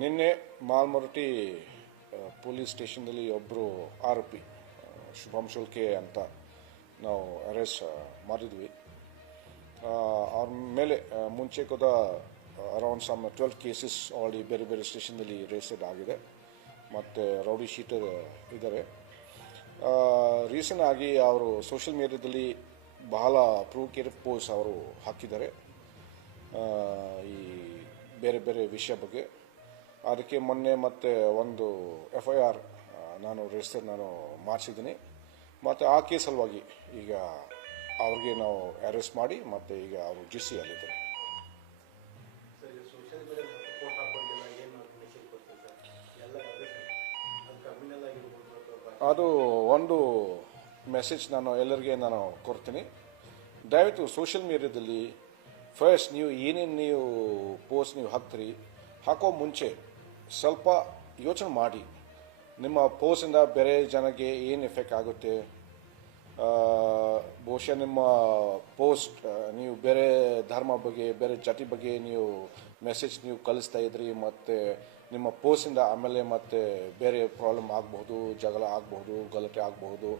ನಿನ್ನೆ ಮಾಲ್ಮೊರಟಿ ಪೊಲೀಸ್ ಸ್ಟೇಷನ್ದಲ್ಲಿ ಒಬ್ಬರು ಆರೋಪಿ ಶುಭಂ ಶುಲ್ಕೆ ಅಂತ ನಾವು ಅರೆಸ್ಟ್ ಮಾಡಿದ್ವಿ. ಅವ್ರ ಮೇಲೆ ಮುಂಚೆ ಕೂಡ ಅರೌಂಡ್ ಸಮ್ 12 ಕೇಸಸ್ ಆಲ್ರೆಡಿ ಬೇರೆ ಬೇರೆ ಸ್ಟೇಷನ್ದಲ್ಲಿ ರಿಜಿಸ್ಟರ್ಡ್ ಆಗಿದೆ ಮತ್ತು ರೌಡಿ ಶೀಟರ್ ಇದ್ದಾರೆ. ರೀಸೆಂಟ್ ಆಗಿ ಅವರು ಸೋಷಿಯಲ್ ಮೀಡಿಯಾದಲ್ಲಿ ಬಹಳ ಪ್ರೊವೊಕೇಟಿವ್ ಪೋಸ್ಟ್ ಅವರು ಹಾಕಿದ್ದಾರೆ ಈ ಬೇರೆ ಬೇರೆ ವಿಷಯ ಬಗ್ಗೆ. ಅದಕ್ಕೆ ಮೊನ್ನೆ ಮತ್ತೆ ಒಂದು FIR ನಾನು ರಿಜಿಸ್ಟರ್ ಮಾಡಿಸಿದ್ದೀನಿ ಮತ್ತು ಆ ಕೇಸ್ ಸಲುವಾಗಿ ಈಗ ಅವ್ರಿಗೆ ನಾವು ಅರೆಸ್ಟ್ ಮಾಡಿ ಮತ್ತು ಈಗ ಅವರು GC ಅಲ್ಲಿದ್ದಾರೆ. ಅದು ಒಂದು ಮೆಸೇಜ್ ನಾನು ಎಲ್ಲರಿಗೆ ಕೊಡ್ತೀನಿ. ದಯವಿಟ್ಟು ಸೋಷಿಯಲ್ ಮೀಡಿಯಾದಲ್ಲಿ ಫಸ್ಟ್ ನೀವು ಏನೇನು ಪೋಸ್ಟ್ ಹಾಕ್ತೀರಿ ಹಾಕೋ ಮುಂಚೆ ಸ್ವಲ್ಪ ಯೋಚನೆ ಮಾಡಿ ನಿಮ್ಮ ಪೋಸ್ಟಿಂದ ಬೇರೆ ಜನಕ್ಕೆ ಏನು ಎಫೆಕ್ಟ್ ಆಗುತ್ತೆ. ಬಹುಶಃ ನಿಮ್ಮ ಪೋಸ್ಟ್ ನೀವು ಬೇರೆ ಧರ್ಮ ಬಗ್ಗೆ ಬೇರೆ ಜಾತಿ ಬಗ್ಗೆ ನೀವು ಮೆಸೇಜ್ ಕಳಿಸ್ತಾ ಇದ್ರಿ ಮತ್ತು ನಿಮ್ಮ ಪೋಸ್ಟಿಂದ ಆಮೇಲೆ ಮತ್ತೆ ಬೇರೆ ಪ್ರಾಬ್ಲಮ್ ಆಗಬಹುದು, ಜಗಳ ಆಗಬಹುದು, ಗಲಾಟೆ ಆಗಬಹುದು.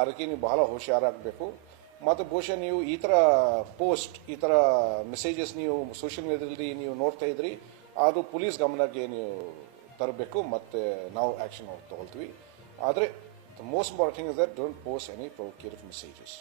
ಅದಕ್ಕೆ ನೀವು ಬಹಳ ಹುಷಾರಾಗಬೇಕು. ಮತ್ತು ಬಹುಶಃ ನೀವು ಈ ಥರ ಪೋಸ್ಟ್ ಈ ಥರ ಮೆಸೇಜಸ್ ನೀವು ಸೋಷಿಯಲ್ ಮೀಡಿಯಾದಲ್ಲಿ ನೀವು ನೋಡ್ತಾ ಇದ್ರಿ ಅದು ಪೊಲೀಸ್ ಗಮನಕ್ಕೆ ನೀವು ತರಬೇಕು ಮತ್ತು ನಾವು ಆ್ಯಕ್ಷನ್ ತಗೊಳ್ತೀವಿ. ಆದರೆ the most important thing is that don't post any provocative messages.